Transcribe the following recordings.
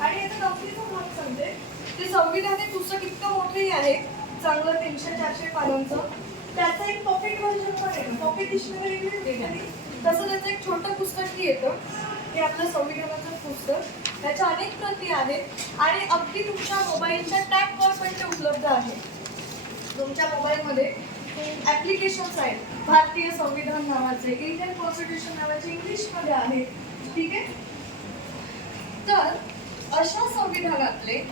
आणि याचा नोकरीचा भाग सांगते ते संविधान हे पुस्तक इतकं मोठंही आहे, चांगलं 300-400 पानांचं. त्याचं एक पॉकेट व्हर्जन पण आहे, पॉकेट डिक्शनरी वेगळी. तसं त्याचं एक छोटं पुस्तकही येतं. हे आपलं संविधानाचं पुस्तक. त्याच्या अनेक प्रती आहेत आणि अगदी तुमच्या मोबाईलच्या टॅबवर पण ते उपलब्ध आहे. तुमच्या मोबाईलमध्ये ॲप्लिकेशन्स आहेत. भारतीय संविधान नावाचे, इंडियन कॉन्स्टिट्यूशन नावाचे इंग्लिशमध्ये आहे. ठीक आहे. तर अशा संविधानातले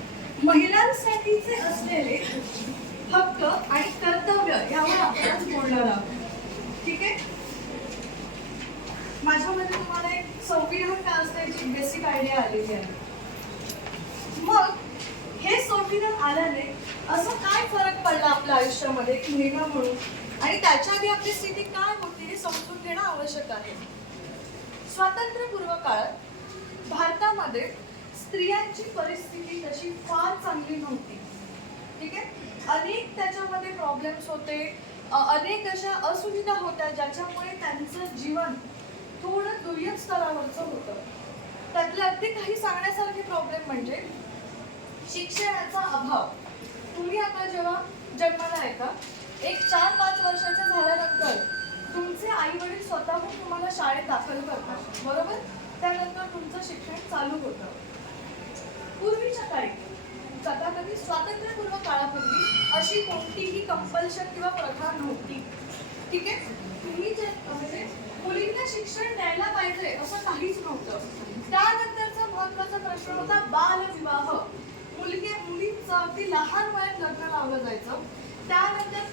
महिलांसाठीचे असलेले हक्क आणि कर्तव्य यावर आपण आज बोलणार आहोत. ठीक आहे. माझ्यामध्ये तुम्हाला एक संविधान काय असतं याची बेसिक आयडिया आलेली आहे. मग हे संविधान आल्याने असं काय फरक पडला आपल्या आयुष्यामध्ये एक महिला म्हणून आणि त्याच्या आधी आपली स्थिती काय होती हे समजून घेणं आवश्यक आहे. स्वातंत्र्यपूर्व काळात भारतामध्ये स्त्रियांची परिस्थिती तशी फार चांगली नव्हती. ठीक आहे. अनेक त्याच्यामध्ये प्रॉब्लेम्स होते, अनेक अशा असुविधा होत्या ज्याच्यामुळे त्यांचं जीवन थोडं दुय्यम स्तरावरचं होतं. त्यातले अगदी काही सांगण्यासारखे प्रॉब्लेम म्हणजे शिक्षणाचा अभाव. तुम्ही आता जेव्हा जन्माला येता, एक 4-5 वर्षाच्या झाल्यानंतर तुमचे आई वडील स्वतःहून तुम्हाला शाळेत दाखल करतात, बरोबर. त्यानंतर तुमचं शिक्षण चालू होतं. पूर्वीच्या काळी कधी स्वातंत्र्यपूर्व काळापूर्वी अशी कोणतीही कंपल्शन किंवा प्रथा नव्हती. ठीक आहे. तुम्ही जे म्हणजे मुलींना शिक्षण द्यायला पाहिजे असं काहीच नव्हतं. त्यानंतरचा महत्वाचा प्रश्न होता बालविवाह. मुलींचं अगदी लहान वयात लग्न लावलं जायचं. त्यानंतर